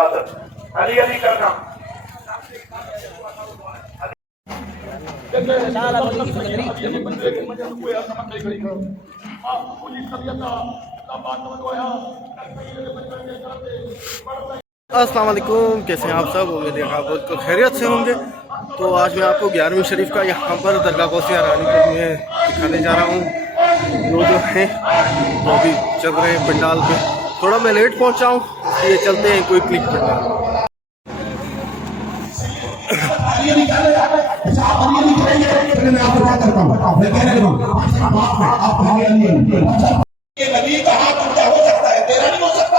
عبادت علی علی کرنا. السلام علیکم، کیسے ہیں آپ سب؟ امید ہے آپ بہت کو خیریت سے ہوں گے. تو آج میں آپ کو 11ویں شریف کا یہاں پر درگاہ غوثیہ رانی پور میں دکھانے جا رہا ہوں. جو ہیں تو ابھی چل رہے ہیں پنڈال پہ. تھوڑا میں لیٹ پہنچا ہوں، یہ چلتے ہیں کوئی کلک پنڈال. نبی کا ہاتھ اٹھا ہو سکتا ہے، تیرا نہیں ہو سکتا.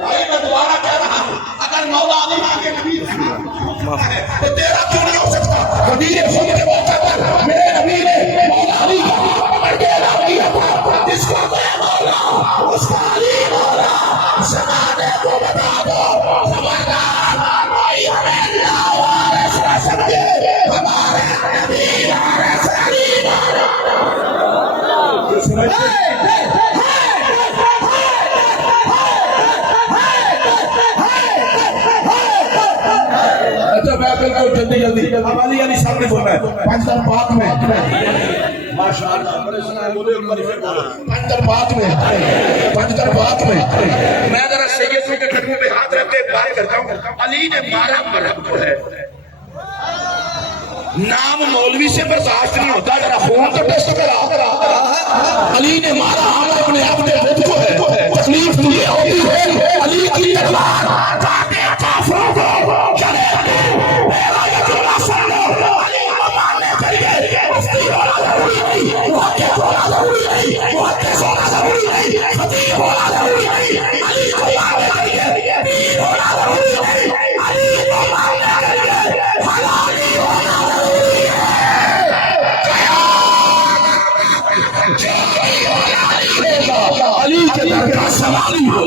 بھائی میں دوبارہ کہہ رہا ہوں، اگر مولا علی کے نبی کا ہاتھ اٹھا ہے تو تیرا کیوں نہیں ہو سکتا؟ غدیر خود کے موقع پر میرے نبی نے مولا علی کا پکڑ کے اعلان کیا تھا، جس کو میں مولا اس کا علی مولا. زمانے کو بتا دو خبردار، بھائی ہمیں اللہ وارث نہ سمجھے، ہمارے نبی وارث علی مولا. اچھا میں بالکل جلدی علی علی صاحب نے بولا ہے پنجر پاک میں پنجر پاک میں میں ذرا سیدوں کے قدموں پہ ہاتھ رکھ کے بات کرتا ہوں. علی نے مارا مرحب کو ہے، نام مولوی سے برداشت نہیں ہوتا، ذرا خون تو ٹیسٹ کرا. علی نے مارا عامر اپنے آپ نے خود کو ہے. تکلیف تو یہ ہوتی ہے علی کی تلوار کاٹے کافروں کو چلے میرا یہ جملہ سن لو، علی کو مارنے کے لیے مفتی ہونا ضروری نہیں، محقق ہونا ضروری نہیں، محدث ہونا ضروری نہیں، خطیب ہونا ضروری نہیں. علی کو مارنے کے لیے پیر ہونا ضروری نہیں، علی کو مارنے کے لیے حلالی ہونا ضروری ہے. علی کے در کا سوالی ہو.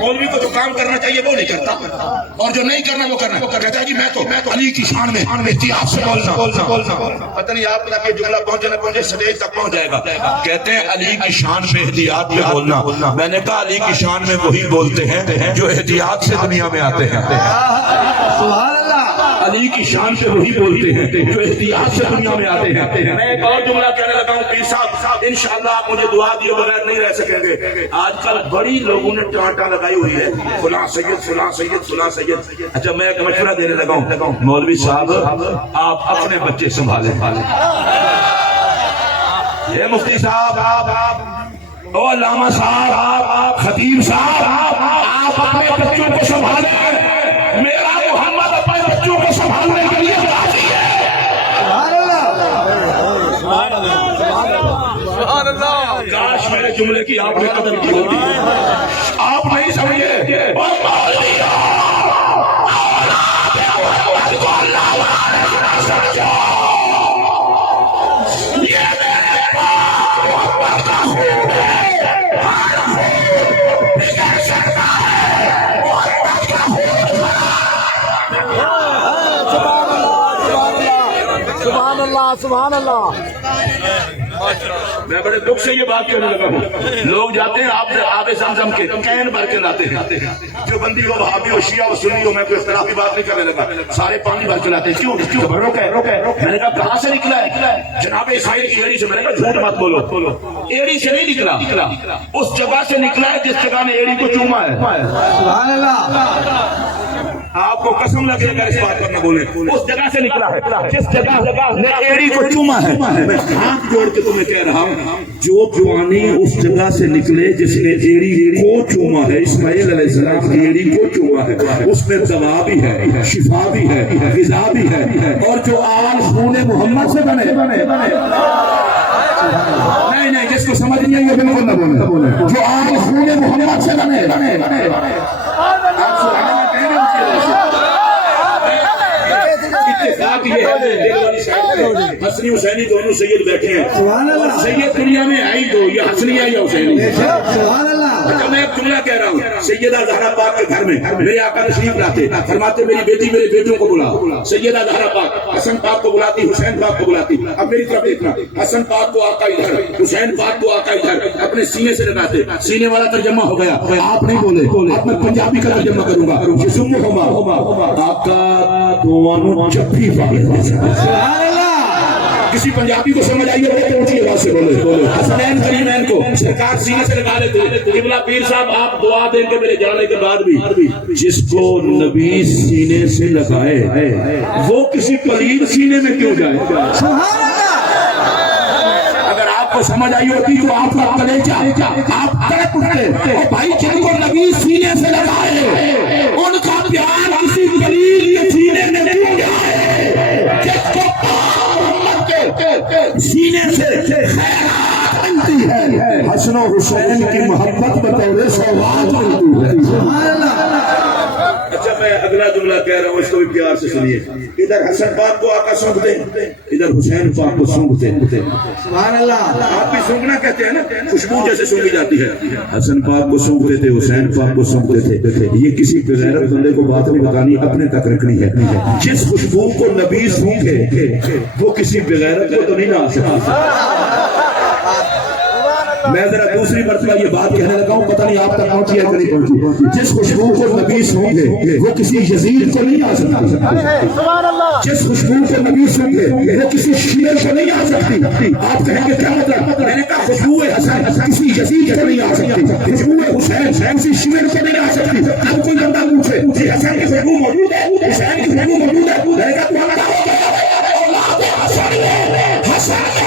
مولوی کو جو کام کرنا چاہیے وہ نہیں کرتا، اور جو نہیں کرنا وہ کرنا چاہیے. میں تو علی کی شان میں احتیاط سے بولنا. پتہ نہیں آپ تک یہ جملہ پہنچے نہ پہنچے، سٹیج تک پہنچ جائے گا. کہتے ہیں علی کی شان میں احتیاط میں بولنا. میں نے کہا علی کی شان میں وہی بولتے ہیں جو احتیاط سے دنیا میں آتے ہیں. سبحان اللہ. علی کی شان سے وہی بولتے ہیں جو احتیاط سے دنیا میں آتے ہیں. میں ایک اور جملہ کہنے لگا ہوں، پیر صاحب انشاءاللہ آپ مجھے دعا دیے بغیر نہیں رہ سکیں گے. آج کل بڑی لوگوں نے ٹانٹا لگائی ہوئی ہے، فلاں سید فلاں سید فلاں سید. اچھا میں ایک مشورہ دینے لگا ہوں، مولوی صاحب آپ اپنے بچے سنبھالیں. اے مفتی صاحب، او علامہ صاحب، خطیب صاحب، آپ اپنے بچوں کو سنبھالیں. میرا محمد اپنے بچوں کو سنبھالنے کے لیے راضی ہے. کاش میرے جملے کی آپ نے قدر کی ہوتی. آپ نہیں سمجھے سبحان اللہ. میں بڑے دکھ سے یہ بات کہنے لگا ہوں. لوگ جاتے ہیں آب زمزم کے کین بھر کے لاتے ہیں. جو بندی ہو، وہابی ہو، شیعہ ہو، سنی ہو، میں کوئی اختلافی بات نہیں کرنے لگا. سارے پانی بھر کے لاتے ہیں. کیوں؟ روکے. میں نے کہا کہاں سے نکلا ہے؟ جناب اسرائیل کی ایڑی سے. میں نے کہا جھوٹ مت بولو، ایڑی سے نہیں نکلا، اس جگہ سے نکلا ہے جس جگہ نے ایڑی کو چوما ہے. سبحان اللہ. آپ کو قسم لگے گا اس بات پر نہ بولیں. اس جگہ سے نکلا ہے جس جگہ نے ایڑی کو چوما ہے. میں ہاتھ جوڑ کے تمہیں کہہ رہا ہوں، جو پانی اس جگہ سے نکلے جس نے ایڑی کو چوما ہے، اسماعیل علیہ السلام کی ایڑی کو چوما ہے، اس میں دوا بھی ہے، شفا بھی ہے، غذا بھی ہے. اور جو آل خون محمد سے بنے نہیں، جس کو سمجھ نہیں آئے بالکل نہ بولے. جو آل خون محمد سے بنے حسنی حسینی دونوں سید بیٹھے ہیں اور سید دنیا میں آئی دو یہ حسنی ہے یا حسینی اچھا میں ایک جملہ کہہ رہا ہوں سیدہ زہرا پاک کے گھر میں میرے آقا تشریف لاتے فرماتے میری بیٹی میرے بیٹوں کو بلا سیدہ زہرا پاک حسن پاک کو بلاتی حسین پاک کو بلاتی اب میری طرف دیکھنا حسن پاک کو آقا ادھر حسین پاک کو آقا ادھر اپنے سینے سے لگاتے سینے والا ترجمہ ہو گیا آپ نہیں بولے اب میں پنجابی کا ترجمہ کروں گا آقا دونوں جب بھی کسی پنجابی کو سمجھ آئیے بڑے اونچی آواز سے بولے حسنین کریمین کو سرکار سینے سے لگا لیتے قبلہ پیر صاحب آپ دعا دیں گے میرے جانے کے بعد بھی جس کو نبی سینے سے لگائے وہ کسی پلید سینے میں کیوں جائے اگر آپ کو سمجھ آئی ہوتی تو آپ کا کلیجہ آپ تڑپ اٹھتے اور بھائی جن کو نبی سینے سے لگائے ان کا پیار کسی پلید کے سینے میں کیوں جائے جس کو سینے سے خیرات ملتی ہے حسن و حسین کی محبت بطور سوغات ملتی ہے اچھا میں اگلا جملہ کہہ رہا ہوں اس کو بھی پیار سے سنیے ادھر حسن پاک کو آقا سونپتے ادھر حسین پاک کو سونپتے سبحان اللہ آپ بھی سونپنا کہتے ہیں نا خوشبو جیسے سونپی جاتی ہے حسن پاک کو سونپتے تھے حسین پاک کو سونپتے تھے یہ کسی بغیرت بندے کو بات نہیں بتانی اپنے تک رکھنی ہے جس خوشبو کو نبی سونپے وہ کسی بغیرت کو تو نہیں لا سکتا میں ذرا دوسری مرتبہ یہ بات کہنے لگا ہوں پتہ نہیں آپ تک پہنچی ہے کہ نہیں پہنچی جس خوشبو کو نبی سونپے وہ کسی یزید کو نہیں آ سکتی جس خوشبو کو نبی سونپے وہ کسی شیعہ کو نہیں آ سکتی آپ کہیں گے کیا مطلب میں نے کہا خوشبو حسن کسی یزید کو نہیں آ سکتی خوشبو حسین کسی شیعہ کو نہیں آ سکتی اب کوئی بندہ پوچھے حسن کی خوشبو موجود ہے حسین کی خوشبو موجود ہے میں نے کہا تمہارا اولاد حسن ہے حسن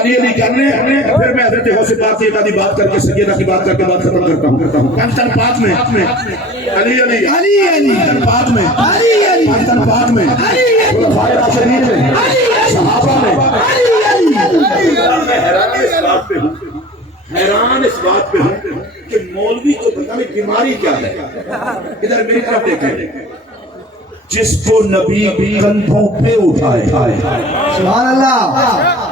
علی علی کرنے پھر میں حضرت غوث پاک کی ایک بات کر کے سیدہ کی بات کر کے بات ختم کرتا ہوں پاکستان پاک میں علی علی علی علی پاک میں علی علی پاکستان پاک میں خلفائے راشدین میں صحابہ میں حیران اس بات پہ ہوں کہ مولوی کو پتہ نہیں بیماری کیا ہے ادھر میری طرف دیکھیں جس کو نبی کندھوں پہ اٹھائے سبحان اللہ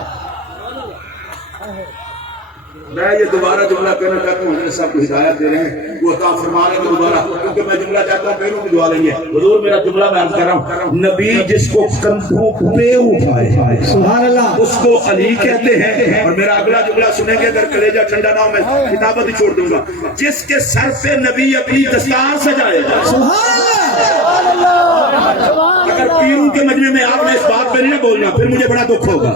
میں یہ دوبارہ جملہ کہنا چاہتا ہوں حضرت صاحب کو ہدایت دے رہے ہیں وہ عطا فرما رہے ہیں دوبارہ کیونکہ میں جملہ چاہتا ہوں پہلوں کی دعا لیں گے حضور میرا جملہ میں عرض کر رہا ہوں نبی جس کو کندھوں پہ اٹھائے سبحان اللہ اس کو علی کہتے ہیں اور میرا اگلا جملہ سنیں گے اگر کلیجہ ٹھنڈا نہ ہو میں کتابت ہی چھوڑ دوں گا جس کے سر پہ نبی اپنی دستار سجائے سبحان اللہ اگر پیروں کے مجمع میں آپ نے اس بات پہ نہیں بولنا پھر مجھے بڑا دکھ ہوگا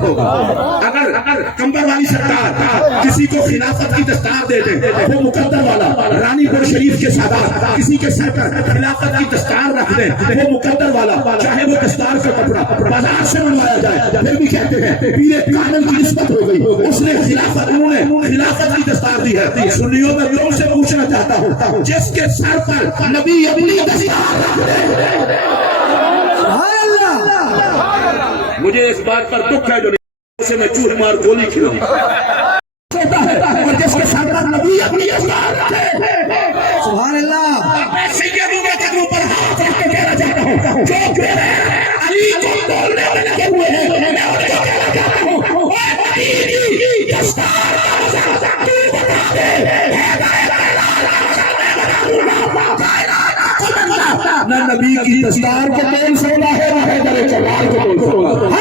اگر کمبر والی سرکار کسی کو خلافت کی دستار دے دیں وہ مقدر والا رانی پور شریف کے سادات کسی کے سر پر خلافت کی دستار رکھ دیں وہ مقدر والا چاہے وہ دستار کا کپڑا بازار سے بنوایا جائے پھر بھی کہتے ہیں پیر کامل کی نسبت ہو گئی اس نے انہوں نے خلافت کی دستار دی ہے سنیوں میں تم سے پوچھنا چاہتا ہوں جس کے سر پر نبی اپنی دستار رکھ دے مجھے اس بات پر دکھ ہے جو سے میں چوہ مار گولی کھلاؤں جس کے سر پر نبی اپنی دستار رکھے سبحان اللہ میں سیدوں کے قدموں پر ہاتھ رکھ کے کہنا چاہتا ہوں جو علی کو بولنے میں لگے ہوئے ہیں میں ان کو کہنا چاہتا ہوں علی کی دستار تو بتا دے نہ نبی کی دستار کو کون سونا ہے نہ حیدر چوہان کو کون سونا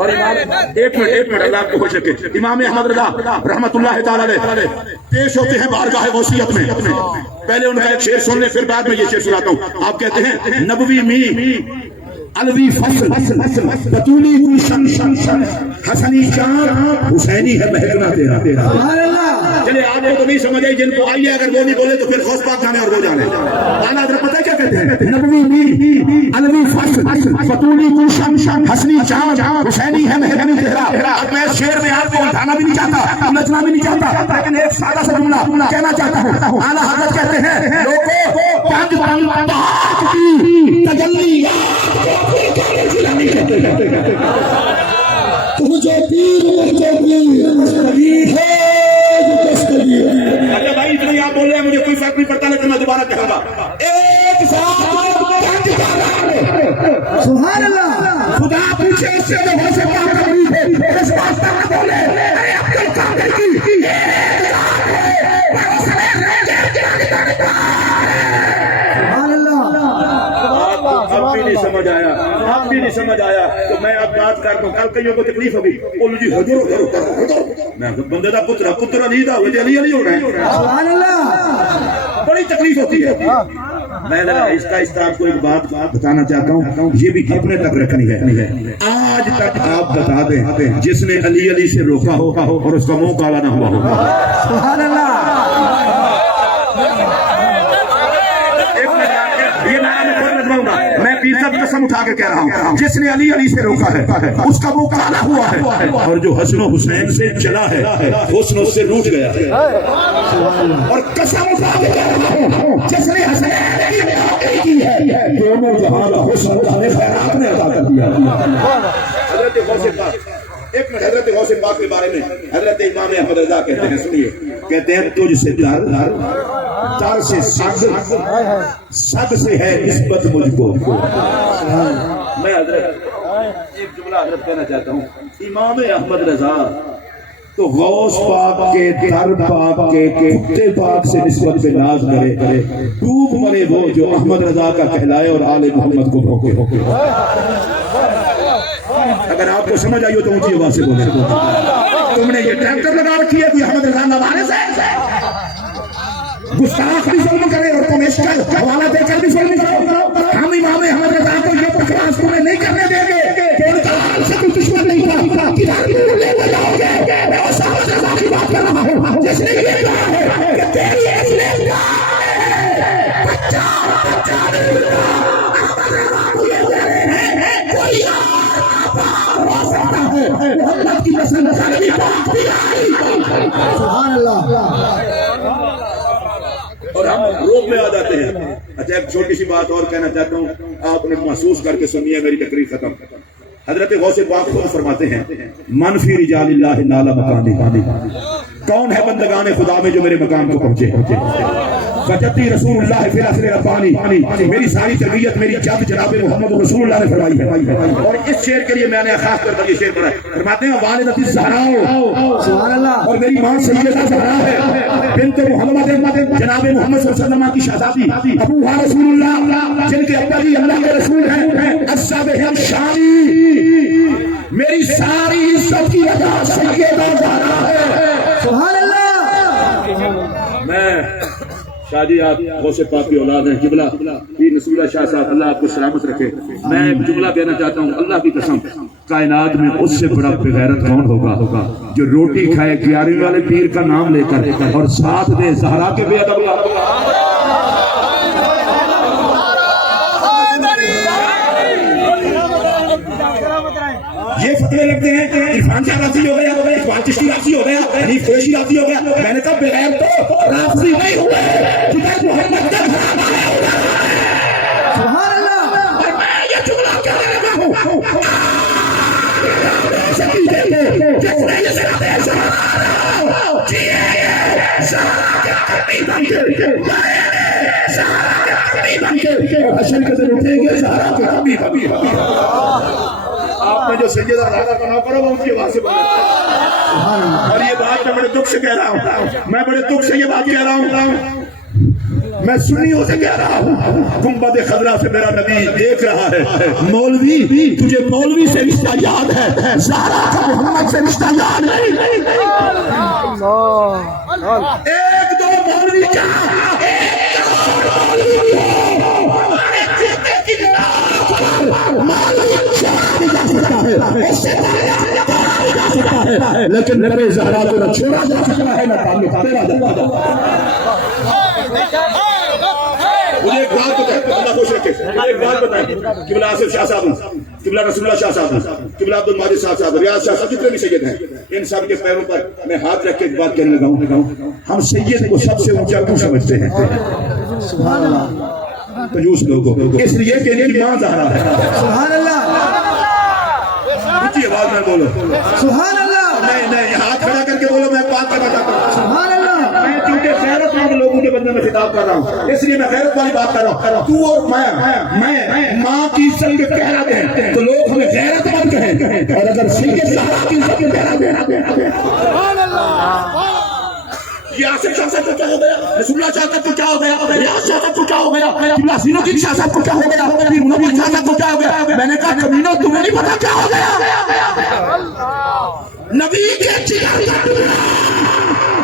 اور ایک منٹ اللہ کو خوش رکھے. امام احمد رضا رحمت اللہ تعالی علیہ پیش ہوتے ہیں بارگاہ وصیت میں. پہلے ان کا ایک شعر سن لیں پھر بعد میں یہ شعر سناتا ہوں. آپ کہتے ہیں نبوی می الوی فصل بطولی گلشن حسنی چاند حسینی ہے مہکنا تیرا. چلے آپ کو تو نہیں سمجھ آئی, جن کو آئیے اگر وہ نہیں بولے تو پھر غوث پاک جانے اور وہ جانے. آنا حضرت پتہ کیا کہتے ہیں نبوی می الوی فصل بطولی گلشن حسنی چاند حسینی ہے مہکنا تیرا. اب میں شعر میں آپ کو اٹھانا بھی نہیں چاہتا, نچنا بھی نہیں چاہتا, لیکن ایک سادہ سا جملہ کہنا چاہتا ہوں. اعلیٰ حضرت کہتے ہیں لوگوں پانچ بہار کی تجلی مجھے پیر مجھے پیر اچھا بھائی اتنا آپ بول رہے ہیں, مجھے کوئی فرق نہیں پڑتا, لیکن میں دوبارہ کہوں گا ایک ساتھ سبحان اللہ. خدا پوچھے اس سے جو ہو سکتا ہے اس واسطہ نہ بولے ارے عبد القادر کی آپ بھی نہیں سمجھ آیا, آپ بھی نہیں سمجھ آیا تو میں اب بات کرتا ہوں. کل کئیوں کو تکلیف ہوگی بولو جی حضور میں بندے دا پتر علی دا ہوئے علی علی ہو رہے ہیں, سبحان اللہ. بڑی تکلیف ہوتی ہے. میں ذرا اس کا آپ کو ایک بات بتانا چاہتا ہوں, یہ بھی اپنے تک رکھنی ہے. آج تک آپ بتا دیں جس نے علی علی سے روکا ہو اور اس کا منہ کالا نہ ہوا ہو. سبحان اللہ. میں پیر صاحب قسم اٹھا کے کہہ رہا ہوں, جس نے علی علی سے روکا ہے اس کا منہ کالا ہوا ہے, اور جو حسن و حسین سے چلا ہے حسن اس سے روٹ گیا ہے. اور قسم اٹھا کے کہہ رہا ہوں جس نے حسین کی ہے دونوں جہاں کا حسن اللہ نے خیرات میں عطا کر دیا. حضرت غوث پاک, ایک منٹ, حضرت غوث پاک کے بارے میں حضرت امام احمد رضا کہتے ہیں, سنیے, کہتے ہیں تجھ سے تر سے صد سے ہے نسبت مجھ کو. میں حضرت ایک جملہ حضرت کہنا چاہتا ہوں, امام احمد رضا تو غوث پاک کے در پاک کے کتے پاک سے نسبت پہ ناز کرے, ڈوب مرے وہ جو احمد رضا کا کہلائے اور آل محمد کو بھوکے. اگر آپ کو سمجھ آئی ہو تو اونچی آواز سے بولے, تم نے یہ ٹریکٹر لگا رکھی ہے کوئی احمد رضا نوارث ہے, گستاخ بھی ظلم کرے اور تم اس کا حوالہ دے کر بھی ظلم کرو. ہم امام احمد رضا کو یہ بکواس تمہیں نہیں کرنے دیں گے کہ ان کا حال سے کوئی دشمن نہیں تھا, کدھر دور لے جاؤ گے. میں اس احمد رضا کی بات کر رہا ہوں جس نے یہ کہا ہے کہ تیری ایک لیتا ہے بچہ کوئی محمد کی نسل سبحان اللہ. اور ہم روپ میں آ جاتے ہیں. اچھا ایک چھوٹی سی بات اور کہنا چاہتا ہوں, آپ نے محسوس کر کے سنیے, میری تقریر ختم. حضرت غوث پاک خود فرماتے ہیں من فی رجال اللہ نال مقامی, کون ہے بندگان خدا میں جو میرے مقام کو پہنچے. فجتی رسول اللہ فی العصر ربانی, میری ساری تربیت میری جد جناب محمد رسول اللہ نے فرمائی ہے. اور اس شعر کے لیے میں نے خاص طور پر یہ شعر پڑھا ہے. فرماتے ہیں والدتی الزہراء, سبحان اللہ. اور میری ماں سیدہ زہرا ہے بنت محمد جناب محمد صلی اللہ علیہ وسلم کی شہزادی, ابوہا رسول اللہ جن کے ابا جی اللہ کے رسول ہیں, الصابح شانی, میری ساری عزت کی وجہ سیدہ زہرا ہے. سبحان اللہ. میں شاہ جی آپ غوث پاک کی اولاد ہیں, قبلہ پیر نصیر شاہ صاحب اللہ آپ کو سلامت رکھے. میں ایک جملہ کہنا چاہتا ہوں, اللہ کی قسم کائنات میں اس سے بڑا بغیرت کون ہوگا جو روٹی کھائے 11ویں والے پیر کا نام لے کر اور ساتھ دے زہرا کے بے ادب. یہ فتوے لگتے ہیں کہ عرفان شاہ راضی ہو گیا, اقبال چشتی راضی ہو گیا, حنیف قریشی راضی ہو گیا. میں نے کہا بغیر تو راضی نہیں ہوئے, جدھر محمد کا گھرانہ ہے. سبحان اللہ. اور میں یہ جملہ کہنے لگا ہوں, جس نے یہ سنا آپ نے جو سیدہ زہرا کا نام پڑھا وہ ان کی آواز سے بولا اور یہ بات میں بڑے دکھ سے کہہ رہا ہوں میں بڑے دکھ سے یہ بات کہہ رہا ہوں میں سنیوں سے کہہ رہا ہوں گنبد خضرا سے میرا نبی دیکھ رہا ہے مولوی تجھے مولوی سے رشتہ یاد ہے زہرا کا محمد سے رشتہ یاد نہیں ایک دو مولوی کیا لیکن میرے زہرا کو نہ چھوڑا جا سکتا ہے نہ تعلق تیرا جا سکتا مجھے ایک بات بتائیں اللہ خوش رکھے مجھے ایک بات بتائیں قبلہ آصف شاہ صاحب قبلہ رسول اللہ شاہ صاحب قبلہ عبد الماجد صاحب ریاض شاہ صاحب جتنے بھی سید ہیں ان سب کے پیروں پر میں ہاتھ رکھ کے ایک بات کہنے لگا ہوں ہم سید کو سب سے اونچا کیوں سمجھتے ہیں سبحان اللہ کنجوس لوگوں اس لیے کہ ان کی ماں زہرا ہے سبحان اللہ اونچی آواز میں بولو سبحان اللہ نہیں ہاتھ کھڑا کر کے بولو میں بات کرنا چاہتا ہوں سبحان اللہ میں چونکہ غیرت مند لوگوں کے بندے میں خطاب کر رہا ہوں اس لیے میں غیرت والی بات کر رہا ہوں تو اور میں ماں کی عزت کے کہہ رہے ہیں تو لوگ ہمیں غیرت مند کہیں اور اگر سید زہرا کی عزت کے کہہ رہے ہیں یہ آصف شاہ صاحب کو کیا ہو گیا رسول اللہ شاہ صاحب کو کیا ہو گیا ریاض شاہ صاحب کو کیا ہو گیا قبلہ زینالدین شاہ صاحب کو کیا ہو گیا پیر منور شاہ صاحب کو کیا ہو گیا میں نے کہا کمینوں تمہیں نہیں پتا کیا ہو گیا نبی کے چلا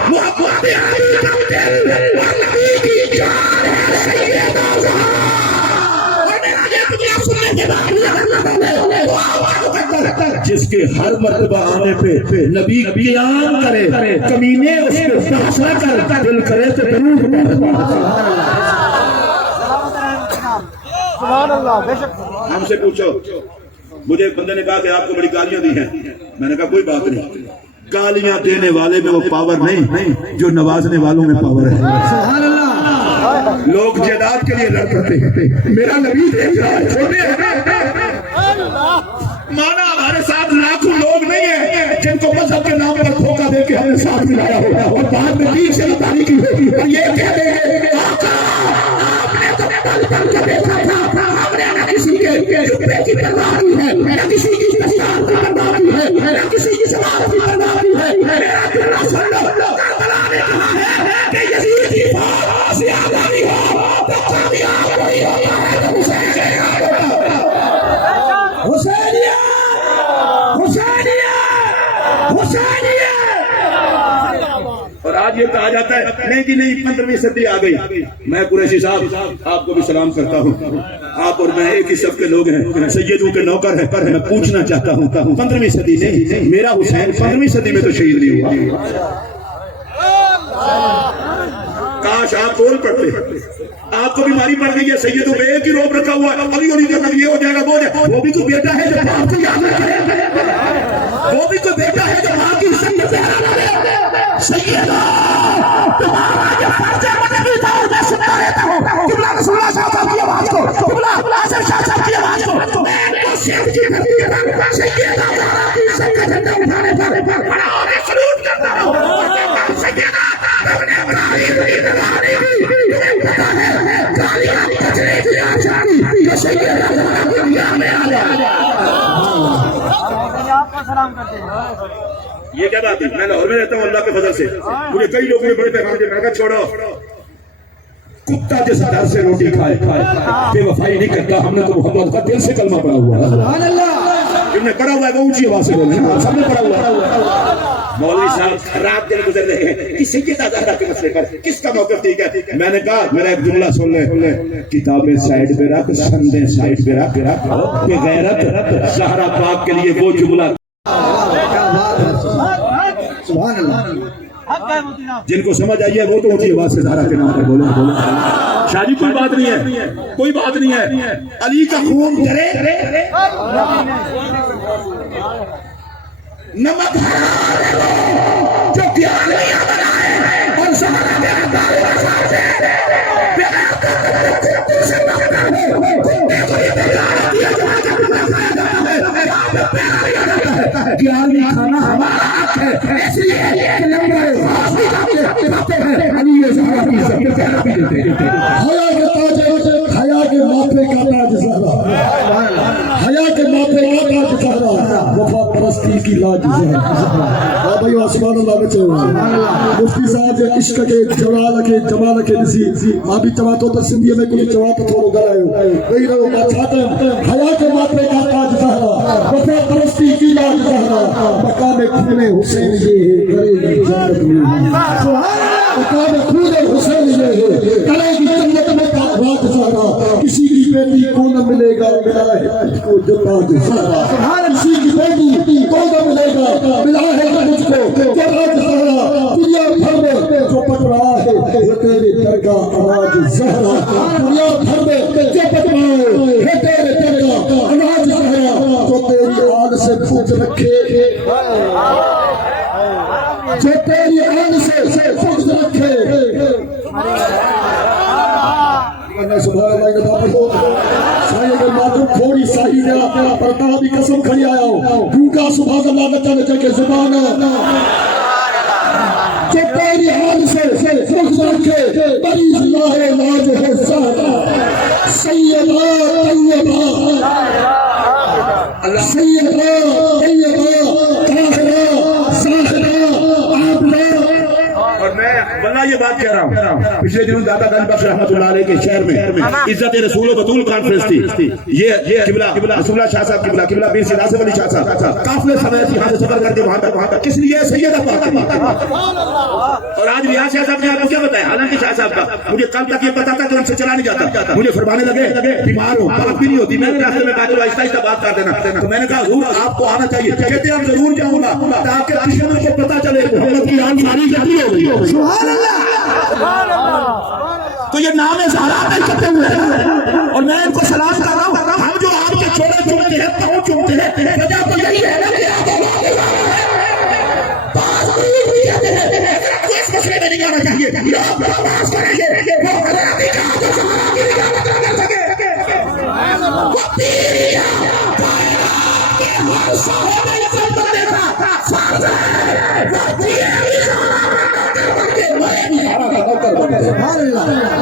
محمد علی کا دل نبی کی جان ہے سیدہ زہرا اور میرا یہ تمہیں سننے کے بعد جس کے ہر مرتبہ آنے پہ نبی قیام کرے کمینے اس کے فحشا کر دل کرے تو ضرور ہم سے پوچھو مجھے ایک بندے نے کہا کہ آپ کو بڑی گالیاں دی ہیں میں نے کہا کوئی بات نہیں گالیاں دینے والے میں وہ پاور نہیں جو نوازنے والوں میں پاور ہے سبحان اللہ لوگ جائیداد کے لیے لڑ پڑتے ہیں میرا نبی دیکھ رہا ہے چھوٹے مانا ہمارے ساتھ لاکھوں لوگ نہیں ہیں جن کو مذہب کے نام پر دھوکہ دے کے ہم نے ساتھ ملایا ہوگا اور بعد میں دین سے تاریخی ہوگی اور یہ کہہ دیں گے آقا آپ نے تو بل بل کے دیکھا تھا ہم نے نہ کسی کے جبے کی پرواہ کی ہے نہ کسی کی دستار کی پرواہ کی ہے نہ کسی کی سوال کی پرواہ کی ہے میرا دلہ سن لو کربلا نے کہا ہے کہ یزید کی بات زیادہ نہیں ہو تو کامیاب نہیں ہوتا ہے تو حسین کے حسینیہ اور آج یہ کہا جاتا ہے نہیں جی نہیں 15ویں صدی آ گئی میں قریشی صاحب آپ کو بھی سلام کرتا ہوں آپ اور میں ایک ہی سب کے لوگ ہیں سیدوں کے نوکر ہیں میں پوچھنا چاہتا ہوں 15ویں صدی نہیں میرا حسین 15ویں صدی میں تو شہید نہیں ہوا کاش آپ بول پڑتے آپ کو بیماری پڑ گئی ہے سیدوں پہ ایک ہی روب رکھا ہوا ہے علی علی جنت یہ ہو جائے گا وہ بھی کوئی بیٹا ہے جو آپ کو یاد رکھے وہ بھی کوئی بیٹا ہے جو آپ کی عزت میں سیدہ تمہارا یہ فرض ہے مدنی طور میں سنتا رہتا ہوں قبلہ رسول اللہ صاحب کی آواز کو قبلہ آصف شاہ صاحب کی آواز کو میں کو سید کی نبی سیدہ زہرا کی عزت کا جھنڈا اٹھانے پر بڑا اور سلوٹ کرتا ہوں سیدہ اپنے گالی نہیں لگانے کی پتا ہے گالیاں کچرے کی آزادی کہ سیدہ زہرا دنیا میں آ جائے آپ کو سلام کرتے ہیں یہ کیا بات ہے میں لاہور میں رہتا ہوں اللہ کے فضل سے مجھے کئی لوگوں نے بڑے پیغام دے میں کہا چھوڑو کتا جس در سے روٹی کھائے بے وفائی نہیں کرتا ہم نے تو محمد کا دل سے کلمہ پڑھا ہوا ہے سبحان اللہ جن نے پڑھا ہوا ہے وہ اونچی آواز سے بولیں سب نے پڑھا ہوا ہے مولوی صاحب رات دن گزر رہے ہیں کہ سیدہ زہرا کے مسئلے پر کس کا موقف ٹھیک ہے میں نے کہا میرا ایک جملہ سن لے کتابیں سائڈ پہ رکھ سندیں سائڈ پہ رکھ کہ غیرت زہرا پاک کے لیے وہ جملہ سبحان اللہ جن کو سمجھ آئی ہے وہ تو اونچی آواز سے زہرا کے نام پر بولو شاہ جی کوئی بات نہیں ہے کوئی بات نہیں ہے علی کا خون جرے نمک جو پیالیاں بنائے اور زہرا کے اندر پیالی کھانا ہمارا حق ہے اس لیے ایک نمبر علی زہرا کی عزت حیا کے ماتھے کا تاج زہرا حیا کے ماتھے کا تاج زہرا پرستی کی لاج ہاں بھائی سبحان اللہ بچے مفتی صاحب عشق کے جلال کے جمال کے نسی ماں بھی چواتو تو سندھی میں کوئی چواتا تھوڑو گلائیو وہی رہو ماں چاہتا حیا کے ماترے کا تاج زہرا وفا پرستی کی لاج زہرا مقام خون حسین یہ ہے کرے گی جنت میں مقام خون حسین یہ ہے کرے گی جنت میں راج زہرا کسی کی بیٹی کو نہ ملے گا ملا ہے مجھ کو جو تاج زہرا کسی کی بیٹی کو نہ ملے گا ملا ہے مجھ کو جو تاج زہرا دنیا بھر میں جو پٹ رہا ہے وہ تیرے درگاہ راج زہرا دنیا بھر میں جو پٹ رہا ہے تیرے درگاہ راج زہرا جو تیری آل سے پوچھ رکھے جو تیری آل سے پوچھ رکھے سبحان اللہ کے بابا کو سائے کے ماتو تھوڑی ساہی دیا پر تا بھی قسم کھڑی آیا ہوں بھوکا سبحان اللہ بچہ بچہ کے زبان جو تیری حال سے خوش رکھے بری اللہ لاج ہے زہرا سیدہ طیبہ سیدہ طیبہ طاہرہ زاہرہ عابدہ اور میں واللہ یہ بات کہہ رہا ہوں پچھلے دنوں داتا گنج بخش رحمۃ اللہ علیہ کے شہر میں عزت رسول و بطول کانفرنس تھی یہ قبلہ رسول اللہ شاہ صاحب قبلہ پیر سید آصف علی شاہ صاحب قافلے سمیت یہاں سے سفر کرتے وہاں تک کس لیے سیدہ پاک اور آج ریاض شاہ صاحب نے آپ کو کیا بتایا حالانکہ شاہ صاحب کا مجھے کل تک یہ پتا تھا کہ ان سے چلا نہیں جاتا مجھے فرمانے لگے بیمار ہو بات بھی نہیں ہوتی میں نے راستے میں کہا چلو آہستہ آہستہ بات کر دینا تو میں نے کہا حضور آپ کو آنا چاہیے کہتے ہیں ہم ضرور جاؤں گا تاکہ دشمنوں کو پتا چلے محمد کی آن ساری جاتی ہو سبحان اللہ تو یہ نام زہرا پہ کرتے ہوئے ہیں اور میں ان کو سلام کر رہا ہوں ہم جو آپ کے چھوڑے چومتے ہیں پاؤں چومتے ہیں وجہ تو یہی ہے نا کہ آپ باز بھی کہتے ہیں اس مسئلے میں نہیں آنا چاہیے لوگ باز کریں گے وہ خرابی کا جو زہرا کی نجات نہ کر سکے وہ تیری ہر صاحب عزت بندے کا فرض ہے وہ تیری سبحان اللہ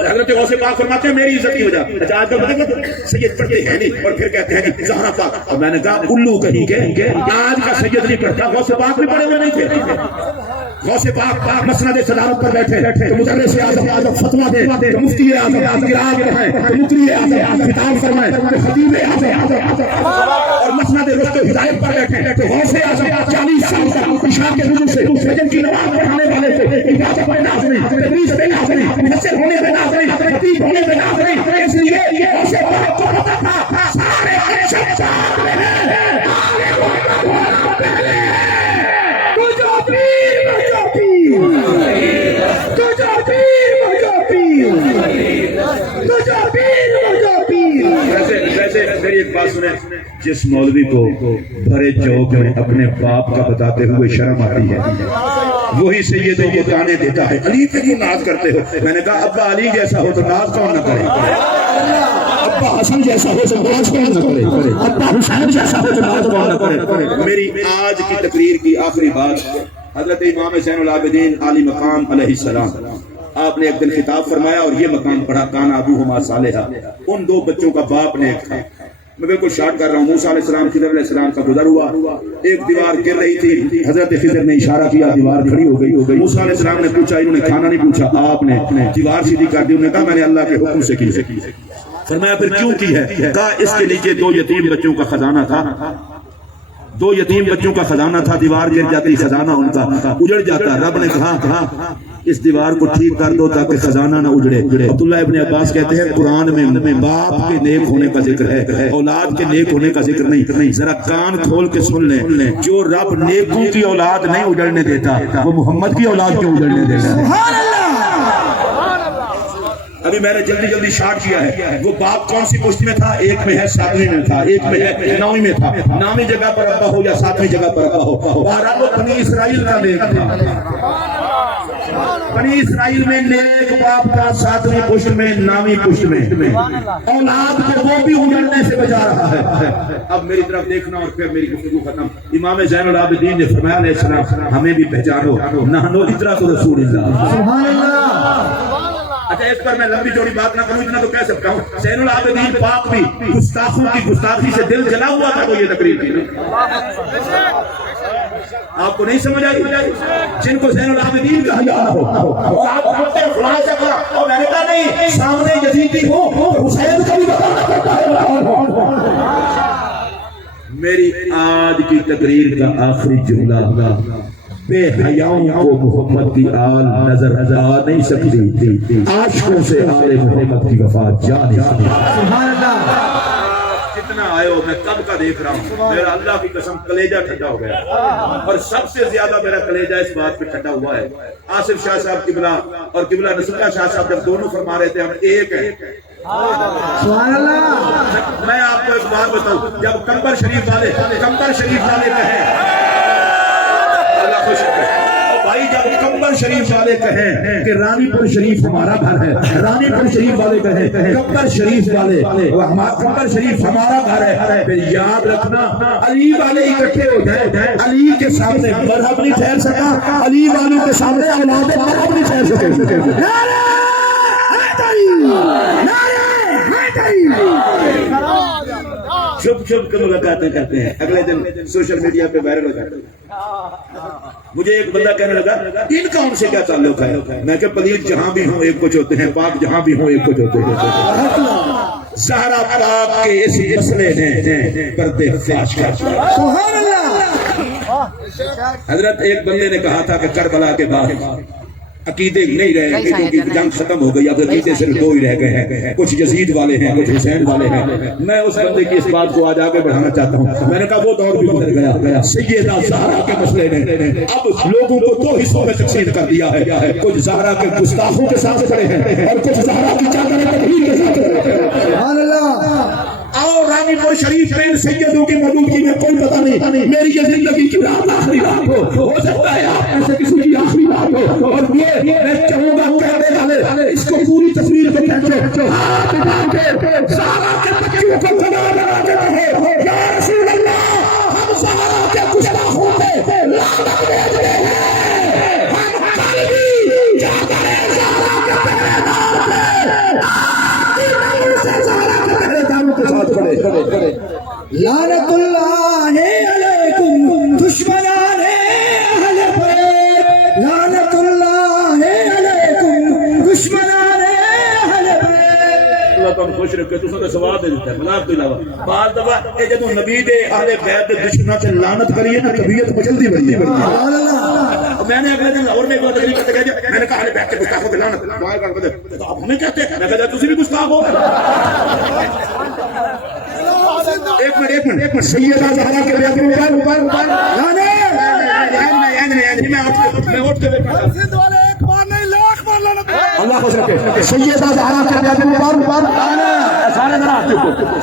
حضرت غوث پاک فرماتے ہیں میری عزت کی وجہ اچھا آج کل پتہ سید پڑھتے ہیں نہیں اور پھر کہتے ہیں زہرا پاک اور میں نے کہا الو کہیں گے آج کا سید نہیں پڑھتا غوث پاک بھی پڑھے ہوئے نہیں تھے غوث پاک مسند صدارت پر بیٹھے تو مدرس اعظم فتویٰ دے تو مفتی اعظم قرات پڑھائیں تو مقری اعظم خطاب فرمائیں تو خطیب اعظم اور مسند رشد و ہدایت پر بیٹھے تو غوث اعظم 40 سال تک عشاء کے وضو سے فجر کی نماز پڑھانے والے تھے اجازت میں ناظرین تدریس میں ناظرین مفسر ہونے میں ناظرین خطیب ہونے میں ناظرین اس لیے غوث پاک کو پتہ تھا سارے شخصیات میں میری ایک بات سنیں جس مولوی کو بھرے چوک میں اپنے باپ کا بتاتے ہوئے شرم آتی ہے وہی سیدوں کو تانے دیتا ہے علی پہ کیوں ناز کرتے ہو میں نے کہا ابا علی جیسا ہو تو ناز کون نہ کرے ابا حسن جیسا ہو تو ناز کون نہ کرے ابا حسین جیسا ہو تو ناز کون نہ کرے میری آج کی تقریر کی آخری بات حضرت امام زین العابدین عالی مقام علیہ السلام آپ نے ایک دن خطاب فرمایا اور یہ مقام پڑھا کانا ابوہما صالحا ان دو بچوں کا باپ نیک تھا میں بالکل شارٹ کر رہا ہوں موسیٰ علیہ السلام خضر علیہ السلام کا گزر ہوا ایک دیوار گر رہی تھی حضرت خضر نے اشارہ کیا دیوار کھڑی ہو گئی موسیٰ علیہ السلام نے پوچھا انہوں نے کھانا نہیں پوچھا آپ نے دیوار سیدھی کر دی انہوں نے کہا میں نے اللہ کے حکم سے کی فرمایا پھر کیوں کی ہے کہا اس کے نیچے دو یتیم بچوں کا خزانہ تھا دو یتیم بچوں کا خزانہ تھا دیوار گر جاتی خزانہ ان کا اجڑ جاتا رب نے کہا اس دیوار کو ٹھیک کر دو تاکہ خزانہ نہ اجڑے عبداللہ ابن عباس کہتے ہیں قرآن میں باپ کے نیک ہونے کا ذکر ہے اولاد کے نیک ہونے کا ذکر نہیں ذرا کان کھول کے سن لیں جو رب نیکوں کی اولاد نہیں اجڑنے دیتا وہ محمد کی اولاد کیوں اجڑنے دیتا سبحان اللہ ابھی میں نے جلدی شارٹ کیا ہے وہ باپ کون سی پشتی میں تھا ایک میں ہے 7ویں میں تھا ایک میں ہے 9ویں میں تھا 9ویں جگہ پر ابا ہو یا 7ویں جگہ پر ابا ہو بہرحال وہ بنی اسرائیل کا نیک تھا بنی اسرائیل میں نیک باپ کا 7ویں پشت میں 9ویں پشت میں اولاد کو وہ بھی اجڑنے سے بچا رہا ہے اب میری طرف دیکھنا اور پھر میری گفتگو ختم امام زین العابدین نے فرمایا علیہ السلام ہمیں بھی پہچانو نحنو اطراۃ رسول اللہ سبحان اللہ اچھا اس پر میں لمبی چوڑی بات نہ کروں، اتنا تو کہہ سکتا ہوں زین العابدین پاک بھی گستاخوں کی گستاخی سے دل جلا ہوا تھا تو یہ تقریر کی۔ آپ کو نہیں سمجھ آئی؟ جن کو زین العابدین کہا جا رہا ہو اور آپ بولتے ہیں فلاں سے کہا، اور میں نے کہا نہیں سامنے یزیدی ہوں حسین کا بھی بتانا پڑتا ہے۔ میری آج کی تقریر کا آخری جملہ، بے حیاؤں کو محمد کی آل نظر آ نہیں سکتی، عاشقوں سے آل محمد کی وفا جا نہیں سکتی۔ کتنا آئے ہو، میں کب کا دیکھ رہا ہوں، میرا اللہ کی قسم کلیجہ ٹھنڈا ہو گیا، اور سب سے زیادہ میرا کلیجہ اس بات پہ ٹھنڈا ہوا ہے۔ آصف شاہ صاحب قبلہ اور قبلہ نصر اللہ شاہ صاحب جب دونوں فرما رہے تھے ہم ایک ہیں۔ میں آپ کو ایک بات بتاؤں، جب کمبر شریف والے کہیں، اللہ خوش ہے بھائی، جب کمبر شریف والے کہیں کہ رانی پور شریف ہمارا گھر ہے، رانی پور شریف والے کہیں کمبر شریف والے کمبر شریف ہمارا گھر ہے، پھر یاد رکھنا علی والے اکٹھے ہو جائیں، علی کے سامنے مذہب نہیں ٹھہر سکا، علی والوں کے سامنے اولاد مذہب نہیں ٹھہر سکے۔ چھپ چھپ کر ملاقاتیں کرتے ہیں، اگلے دن سوشل میڈیا پہ وائرل ہو جاتے ہیں۔ مجھے ایک بندہ کہنے لگا ان کا ان سے کیا تعلق ہے؟ میں کہ پلیت جہاں بھی ہوں ایک کچھ ہوتے ہیں، پاک جہاں بھی ہوں ایک کچھ ہوتے ہیں۔ زہرا پاک کے اس مسئلے نے پردے فاش کر دیا۔ حضرت ایک بندے نے کہا تھا کہ کربلا کے بعد عقیدے نہیں رہے گے کیونکہ جنگ ختم ہو گئی، اب عقیدے صرف دو ہی رہ گئے ہیں، کچھ یزید والے ہیں کچھ حسین والے ہیں۔ میں اس بندے کی اس بات کو آج آگے بڑھانا چاہتا ہوں۔ میں نے کہا وہ دور بھی گزر گیا، سیدہ زہرا کے مسئلے نے اب لوگوں کو دو حصوں میں تقسیم کر دیا ہے، کچھ زہرا کے گستاخوں کے ساتھ کھڑے ہیں اور کچھ زہرا کی چادر تکبیر کے ساتھ کھڑے ہیں۔ اور رانی پور شریف میں سیدوں کی موجودگی میں کوئی پتہ نہیں میری یہ زندگی کی رات آخری رات ہو سکتا ہے آپ ایسے کسی کی آخری رات ہو، اور میں چاہوں گا کہنے والے اس کو پوری تصویر کو کھینچو، ہاتھ اٹھا کے زہرا کے بچوں کو کھڑا لگاتے رہے، یا رسول اللہ ہم زہرا کے گستاخوں پہ لعنت بھیج رہے ہیں، ہم قلبی چادر زہرا کے پہرےدار پہ لعنت اللہ علیکم دشمنان اہل بیت، لعنت اللہ علیکم دشمنان اہل بیت۔ اللہ تعالیٰ خوش رکھے، تو سب سوال دے دیتا ہے مذاق کے علاوہ۔ بعض دفعہ یہ جدوں نبی دے اہل بیت دے دشمنوں سے لعنت کریے نا طبیعت مچلدی بڑی ہے۔ میں نے اگلے دن لاہور میں ایک بات تقریر کرتے گیا، میں نے کہا اہل بیت کے گستاخوں پہ لعنت، دعائیں کر بدل تو آپ ہمیں کہتے ہیں، میں کہتا تسی بھی گستاخ ہو۔ ایک منٹ سیدہ زہرا کے بیت میں اللہ خوش رکھے، سیدہ زہرا کے بیت میں سارے ذرا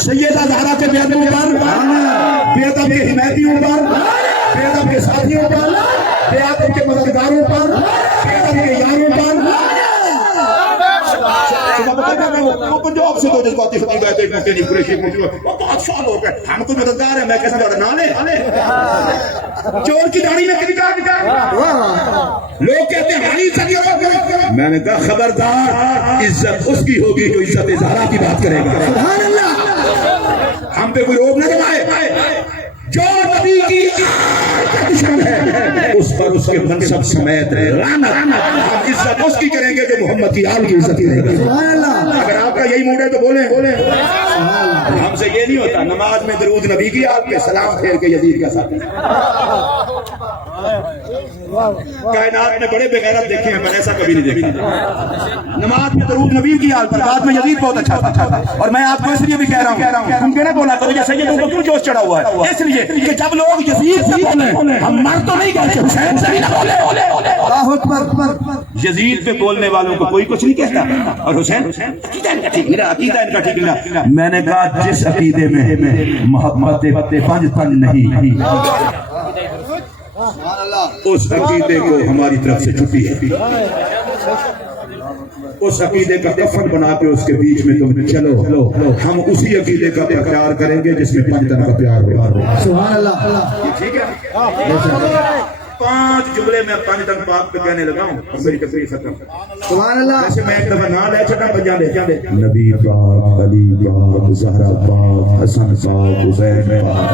سیدہ زہرا کے بیت میں بیت کے حمایتیوں پر، بیت کے ساتھیوں پر، بیت کے مددگاروں پر، بیت کے یاروں پر، وہ پنجاب سے تو جذباتی ختم گئے تھے، قریشی وہ 5 سال ہو گئے، ہم کو مددگار ہیں، میں کیسا بڑا نہ لے چور کی داڑھی میں کتنا لوگ کہتے ہیں ہماری عزت کرو، میں نے کہا خبردار عزت اس کی ہوگی جو عزت زہرا کی بات کرے گا۔ سبحان اللہ، ہم پہ کوئی روک نہ جمائے، جو نبی کی دشمن ہے اس پر اس کے منصب سمیت ہے لعنت، ہم عزت اس کی کریں گے جو محمد کی آل کی عزت کرے گا۔ اگر آپ کا یہی موڈ ہے تو بولیں، ہم سے یہ نہیں ہوتا نماز میں درود نبی کی آل پہ سلام پھیر کے یزید کا ساتھ۔ کائنات میں بڑے بغیرت دیکھے ہیں، میں ایسا کبھی نہیں دیکھا۔ نماز میں درود نبی کی آل پر، بعد میں یزید بہت اچھا تھا، اور میں آپ کو اس لیے بھی کہہ رہا ہوں تم کہنا بولا کرو جیسے یہ کو کیوں جوش چڑھا ہوا ہے، اس لیے کہ جب لوگ یزید سے بولیں ہم مر تو نہیں گئے، حسین سے بھی نہ بولے۔ اللہ اکبر، یزید پہ بولنے والوں کو کوئی کچھ نہیں کہتا، اور حسین عقیدہ ان کا ٹھیک ملا، عقیدہ ان کا ٹھیک ملا۔ میں نے کہا جس عقیدے میں محبت پنج تن نہیں، اس عقیدے کو ہماری طرف سے چھٹی ہے، اس عقیدے کا کفن بنا کے اس کے بیچ میں تم چلو، ہم اسی عقیدے کا پرچار کریں گے جس میں پنج تن کا پیار ہو۔ سبحان اللہ، ٹھیک ہے۔ 5 جملے میں پانی تن پاک پہ کہنے لگا ہوں اور میری تقریر ختم. سبحان اللہ. جیسے میں ایک دفعہ نہ لے چکا بجا دے نبی پاک علی پاک زہرا پاک حسن پاک حسین پاک.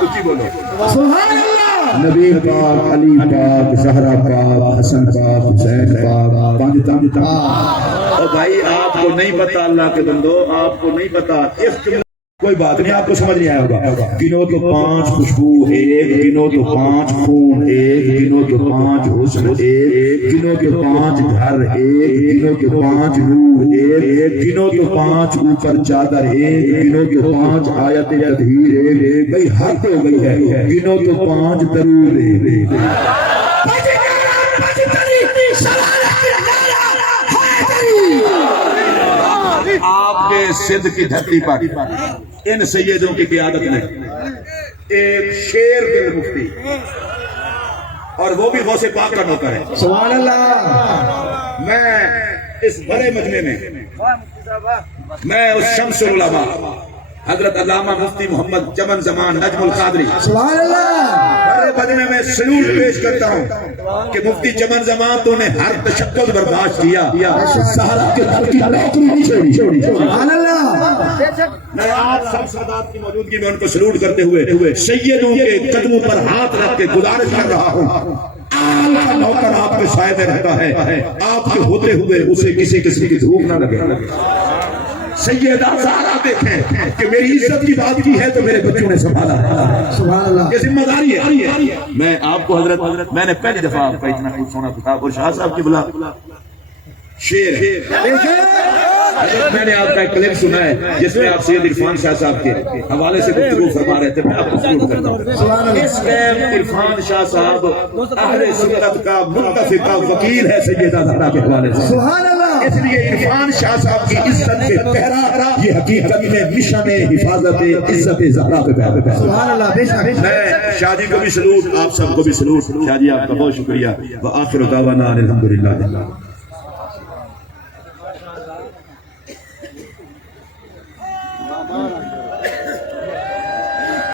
کچھ بولو. سبحان اللہ. نبی پاک علی پاک زہرا پاک حسن پاک حسین پاک. پانچ تن اور بھائی آپ کو نہیں پتا اللہ کے بندو آپ کو نہیں پتا اس کوئی بات نہیں آپ کو سمجھ نہیں آیا ہوگا. گنو تو 5 خوشبو ایک, گنو تو 5 خون ایک, گنو تو 5 حسن ایک, گنو تو 5 گھر ایک, گنو تو 5 نور ایک, گنو تو 5 اوپر چادر ایک, گنو تو 5 آیت تطہیر ایک. بھائی حد ہو گئی ہے. گنو تو 5 درود ایک. آپ کے سندھ کی دھرتی پر ان سیدوں کی قیادت میں ایک شیر دل مفتی اور وہ بھی غوث پاک کا نوکر ہے. سبحان اللہ. میں اس بڑے مجمع میں اس شمس العلماء حضرت علامہ مفتی محمد چمن زمان نجم القادری سبحان اللہ. بڑے مجمع میں سلوٹ پیش کرتا ہوں کہ مفتی چمن زمان تو نے ہر تشدد برداشت کیا. سہارا کے در کی نوکری نہیں چھوڑی. سبحان اللہ. میں آپ سب سادات کی موجودگی میں ان کو سلوٹ کرتے ہوئے سیدوں کے قدموں پر ہاتھ رکھ کے گزارش کر رہا ہوں. آل کا نوکر آپ کے سائے میں رہتا ہے, آپ کے ہوتے ہوئے اسے کسی قسم کی دھوپ نہ لگے. سیدہ زہرا دیکھیں کہ میری عزت کی بات کی ہے تو میرے بچوں نے سنبھالا. سبحان اللہ. یہ ذمہ داری ہے. میں آپ کو حضرت میں نے پہلی دفعہ آپ کا اتنا خوب سونا کتاب اور شاہ صاحب کی بلا شیر میں نے آپ کا ایک کلپ سنا ہے جس میں آپ سید عرفان شاہ صاحب کے حوالے سے گفتگو فرما رہے تھے. میں آپ کو ضرور کرتا ہوں. اس ٹائم عرفان شاہ صاحب اہل سنت کا متفق وکیل ہے سیدہ زہرا کے حوالے سے. سبحان اللہ. اس لیے عرفان شاہ صاحب کی عزت کے پہرا یہ حقیقت میں مشن حفاظت عزت زہرا پہ پہرا. سبحان اللہ. بے شک. میں شاہ جی کو بھی سلوٹ, آپ سب کو بھی سلوٹ. شاہ جی آپ کا بہت شکریہ. وآخر دعوانا الحمدللہ.